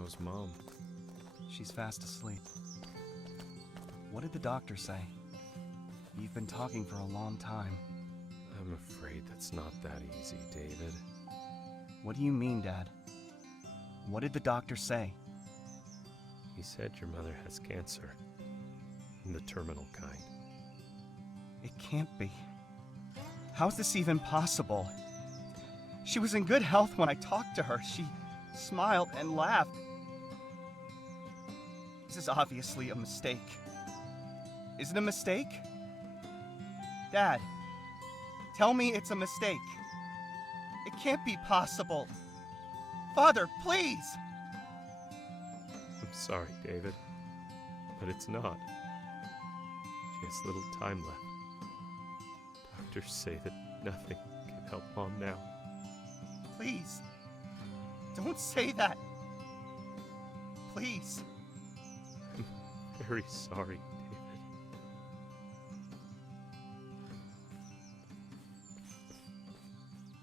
How's Mom? She's fast asleep. What did the doctor say? You've been talking for a long time. I'm afraid that's not that easy, David. What do you mean, Dad? What did the doctor say? He said your mother has cancer. The terminal kind. It can't be. How's this even possible? She was in good health when I talked to her. She smiled and laughed. This is obviously a mistake. Is it a mistake? Dad, tell me it's a mistake. It can't be possible. Father, please! I'm sorry, David, but it's not. She has little time left. Doctors say that nothing can help Mom now. Please, don't say that. Please. I'm very sorry, David.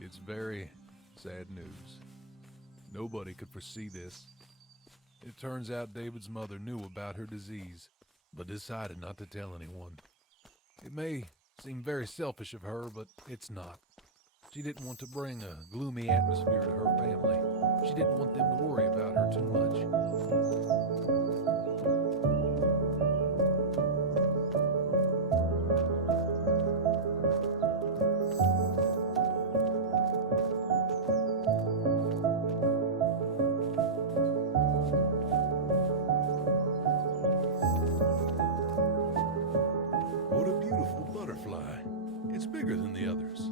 It's very sad news. Nobody could foresee this. It turns out David's mother knew about her disease, but decided not to tell anyone. It may seem very selfish of her, but it's not. She didn't want to bring a gloomy atmosphere to her family. She didn't want them to worry about her too much. What a beautiful butterfly. It's bigger than the others.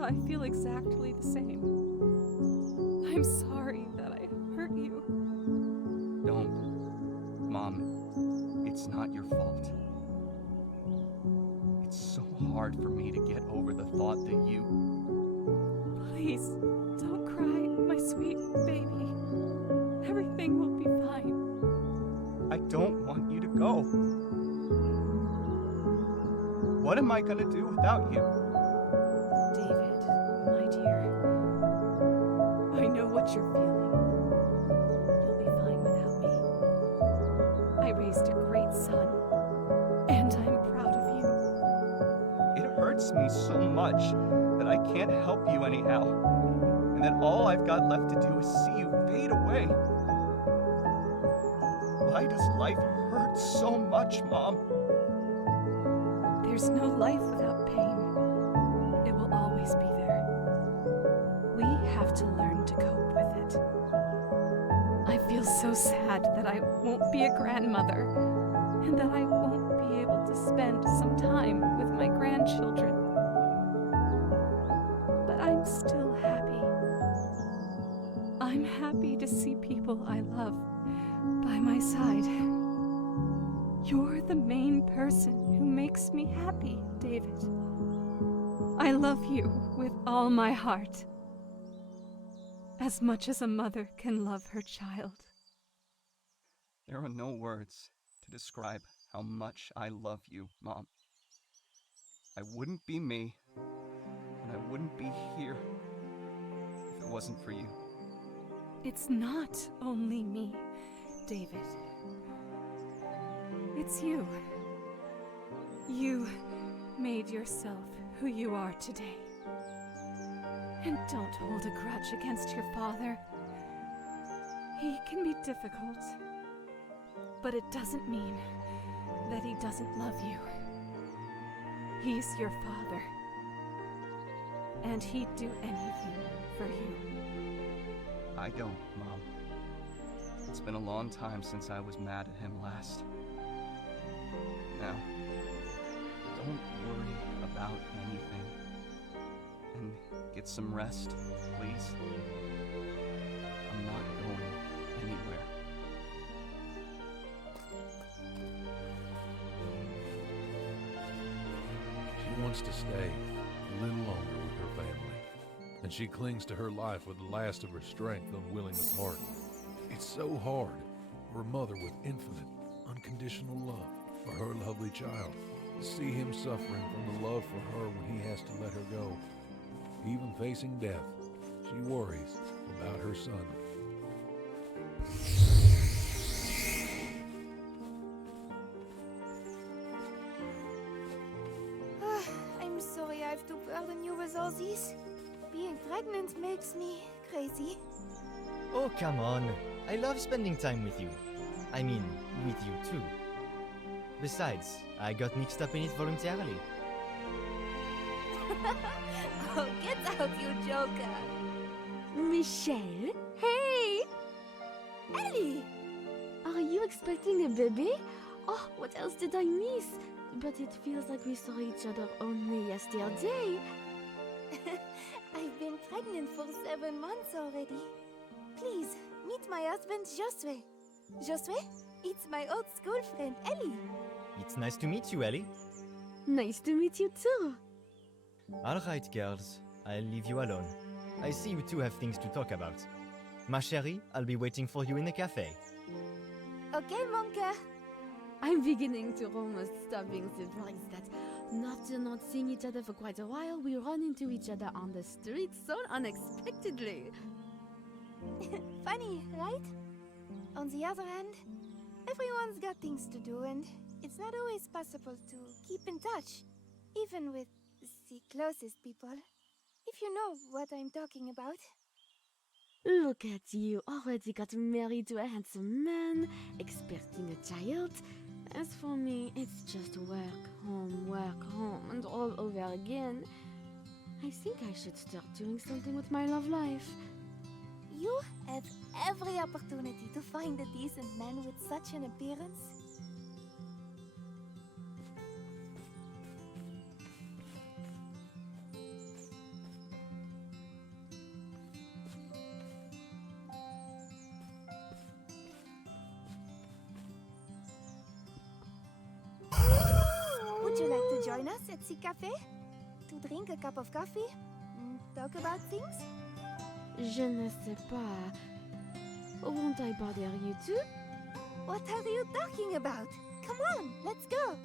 I feel exactly the same. I'm sorry that I hurt you. Don't. Mom, it's not your fault. It's so hard for me to get over the thought that you... Please, don't cry, my sweet baby. Everything will be fine. I don't want you to go. What am I gonna do without you? David, my dear, I know what you're feeling. You'll be fine without me. I raised a great son, and I'm proud of you. It hurts me so much that I can't help you anyhow, and that all I've got left to do is see you fade away. Why does life hurt so much, Mom? There's no life without pain. It will always be there. We have to learn to cope with it. I feel so sad that I won't be a grandmother, and that I won't be able to spend some time with my grandchildren. But I'm still happy. I'm happy to see people I love by my side. You're the main person who makes me happy, David. I love you with all my heart. as much as a mother can love her child. There are no words to describe how much I love you, Mom. I wouldn't be me, and I wouldn't be here if it wasn't for you. It's not only me, David. It's you. You made yourself who you are today. And don't hold a grudge against your father. He can be difficult, but it doesn't mean that he doesn't love you. He's your father, and he'd do anything for you. I don't, Mom. It's been a long time since I was mad at him last. Now, don't worry about anything. And get some rest, please. I'm not going anywhere. She wants to stay a little longer with her family, and she clings to her life with the last of her strength, unwilling to part. It's so hard for a mother with infinite, unconditional love for her lovely child to see him suffering from the love for her when he has to let her go. Even facing death, she worries about her son. I'm sorry I have to burden you with all this. Being pregnant makes me crazy. Oh, come on. I love spending time with you. I mean, with you too. Besides, I got mixed up in it voluntarily. Oh, get out, you joker! Michelle? Hey! Ellie! Are you expecting a baby? Oh, what else did I miss? But it feels like we saw each other only yesterday. I've been pregnant for 7 months already. Please, meet my husband, Josue. Josue, it's my old school friend, Ellie. It's nice to meet you, Ellie. Nice to meet you too. Alright, girls. I'll leave you alone. I see you two have things to talk about. Ma chérie, I'll be waiting for you in the cafe. Okay, mon cœur. I'm beginning to almost stop being surprised that after not seeing each other for quite a while, we run into each other on the street so unexpectedly. Funny, right? On the other hand, everyone's got things to do and it's not always possible to keep in touch, even with the closest people. If you know what I'm talking about. Look at you, already got married to a handsome man, expecting a child. As for me, it's just work, home, and all over again. I think I should start doing something with my love life. You have every opportunity to find a decent man with such an appearance. Would you like to join us at the cafe? To drink a cup of coffee? Talk about things? Je ne sais pas. Won't I bother you too? What are you talking about? Come on, let's go.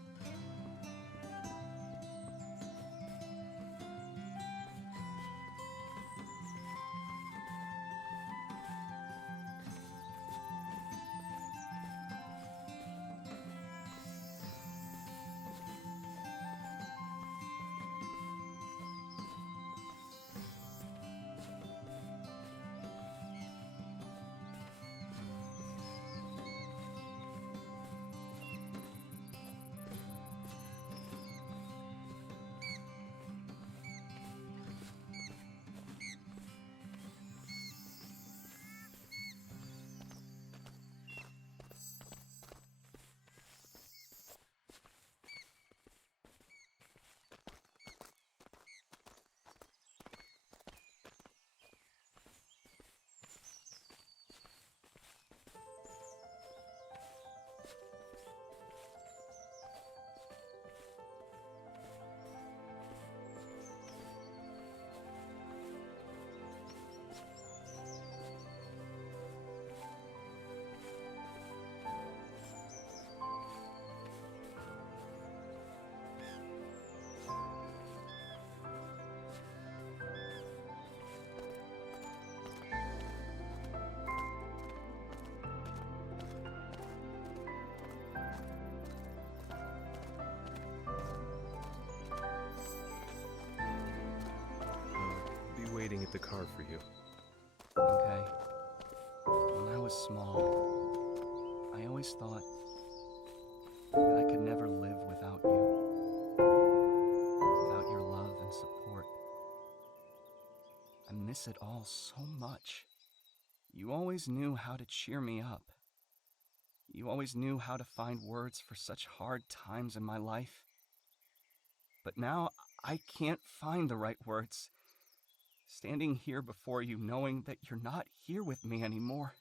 waiting at the car for you. Okay. When I was small, I always thought that I could never live without you, without your love and support. I miss it all so much. You always knew how to cheer me up. You always knew how to find words for such hard times in my life. But now I can't find the right words. Standing here before you knowing that you're not here with me anymore.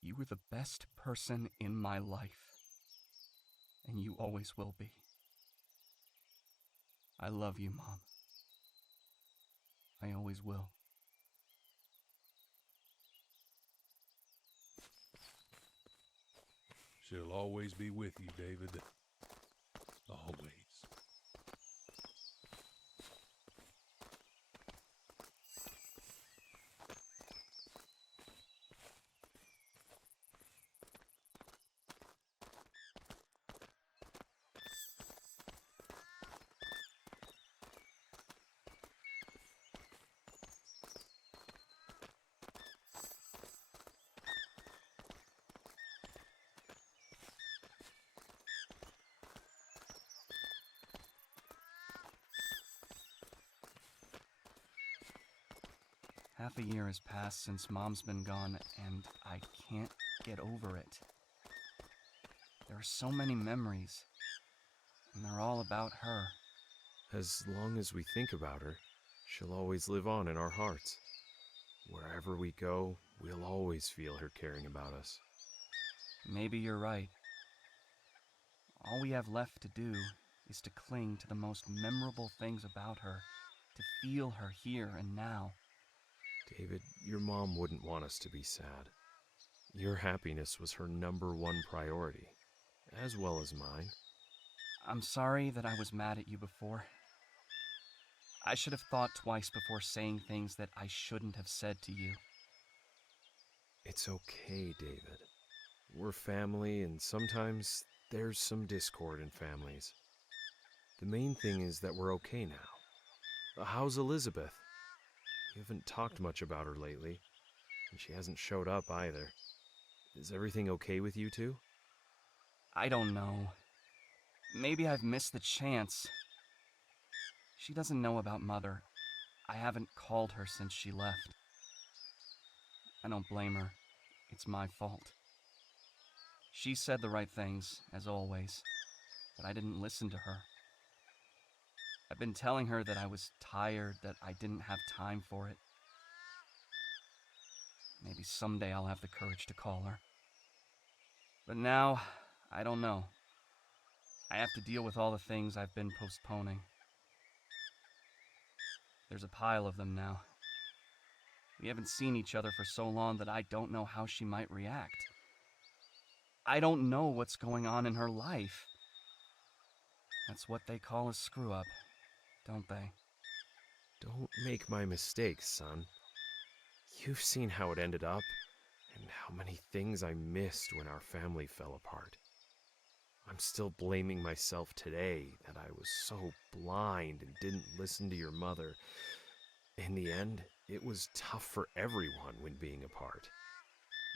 You were the best person in my life. And you always will be. I love you, Mom. I always will. She'll always be with you, David. Always. Half a year has passed since Mom's been gone, and I can't get over it. There are so many memories, and they're all about her. As long as we think about her, she'll always live on in our hearts. Wherever we go, we'll always feel her caring about us. Maybe you're right. All we have left to do is to cling to the most memorable things about her, to feel her here and now. David, your mom wouldn't want us to be sad. Your happiness was her #1 priority, as well as mine. I'm sorry that I was mad at you before. I should have thought twice before saying things that I shouldn't have said to you. It's okay, David. We're family, and sometimes there's some discord in families. The main thing is that we're okay now. How's Elizabeth? You haven't talked much about her lately, and she hasn't showed up either. Is everything okay with you two? I don't know. Maybe I've missed the chance. She doesn't know about Mother. I haven't called her since she left. I don't blame her. It's my fault. She said the right things, as always, but I didn't listen to her. I've been telling her that I was tired, that I didn't have time for it. Maybe someday I'll have the courage to call her. But now, I don't know. I have to deal with all the things I've been postponing. There's a pile of them now. We haven't seen each other for so long that I don't know how she might react. I don't know what's going on in her life. That's what they call a screw-up, don't they? Don't make my mistakes, son. You've seen how it ended up, and how many things I missed when our family fell apart. I'm still blaming myself today that I was so blind and didn't listen to your mother. In the end, it was tough for everyone when being apart.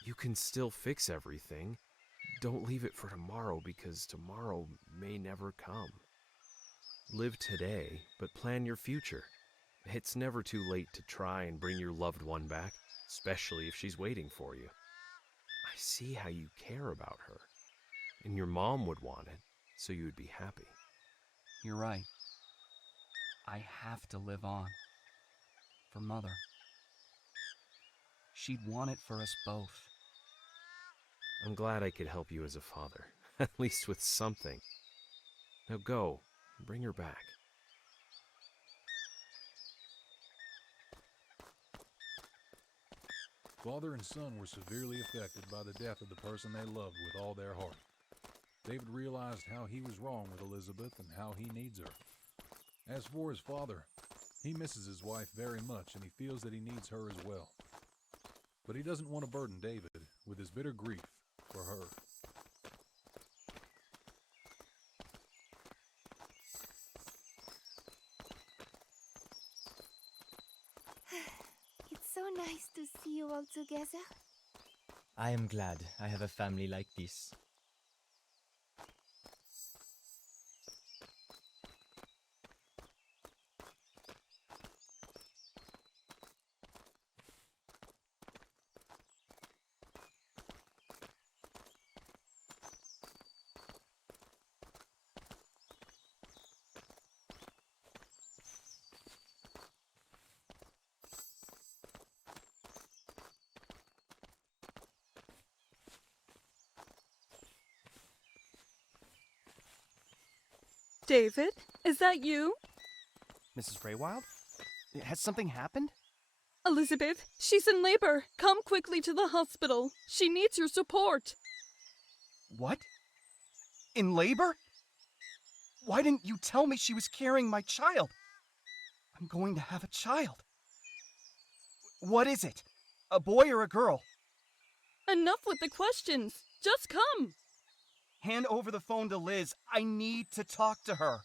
You can still fix everything. Don't leave it for tomorrow, because tomorrow may never come. Live today, but plan your future. It's never too late to try and bring your loved one back, especially if she's waiting for you. I see how you care about her, and your mom would want it, so you would be happy. You're right. I have to live on. For Mother. She'd want it for us both. I'm glad I could help you as a father, at least with something. Now go, and bring her back. Father and son were severely affected by the death of the person they loved with all their heart. David realized how he was wrong with Elizabeth and how he needs her. As for his father, he misses his wife very much and he feels that he needs her as well. But he doesn't want to burden David with his bitter grief for her. so nice to see you all together. I am glad I have a family like this. David, is that you? Mrs. Greywild? Has something happened? Elizabeth, she's in labor. Come quickly to the hospital. She needs your support. What? In labor? Why didn't you tell me she was carrying my child? I'm going to have a child. What is it? A boy or a girl? Enough with the questions. Just come. Hand over the phone to Liz. I need to talk to her.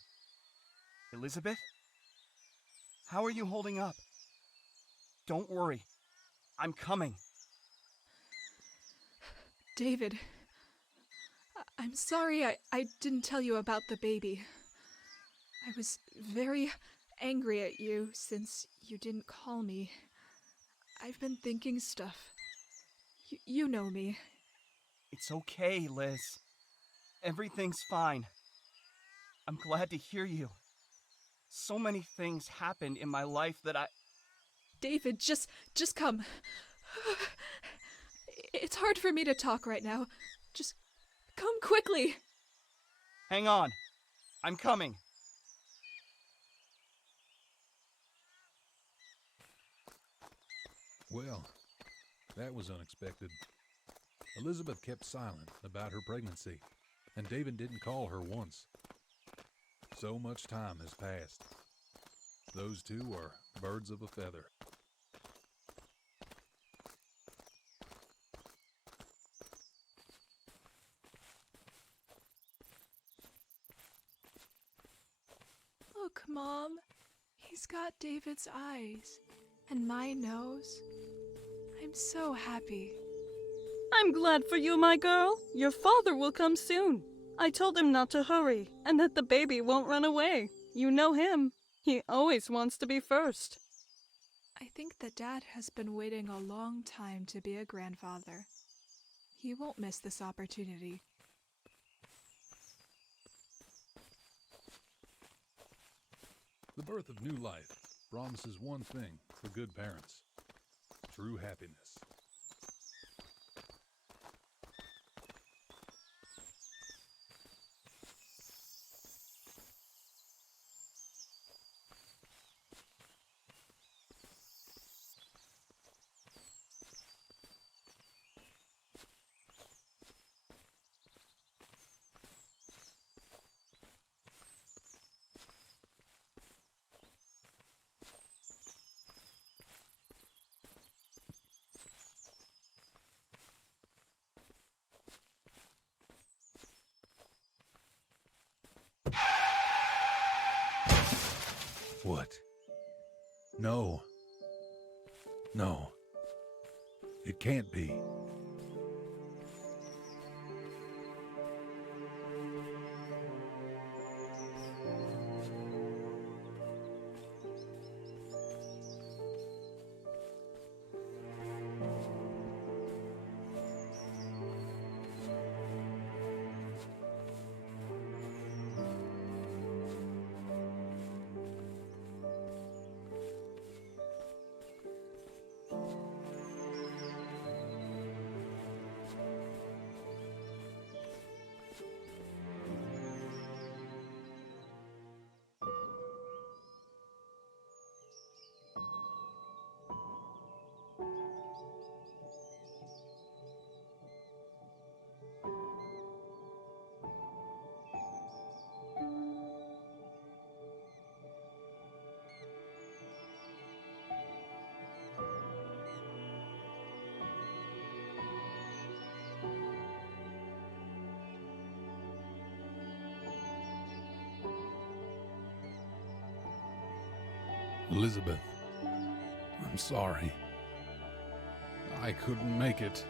Elizabeth? How are you holding up? Don't worry. I'm coming. David, I'm sorry I didn't tell you about the baby. I was very angry at you since you didn't call me. I've been thinking stuff. You know me. It's okay, Liz. Everything's fine. I'm glad to hear you. So many things happened in my life that David, just come. It's hard for me to talk right now. Just come quickly. Hang on. I'm coming. Well, that was unexpected. Elizabeth kept silent about her pregnancy, and David didn't call her once. So much time has passed. Those two are birds of a feather. Look, Mom. He's got David's eyes and my nose. I'm so happy. I'm glad for you, my girl. Your father will come soon. I told him not to hurry and that the baby won't run away. You know him. He always wants to be first. I think that Dad has been waiting a long time to be a grandfather. He won't miss this opportunity. The birth of new life promises one thing for good parents: true happiness. What? No. No. It can't be. Elizabeth, I'm sorry. I couldn't make it.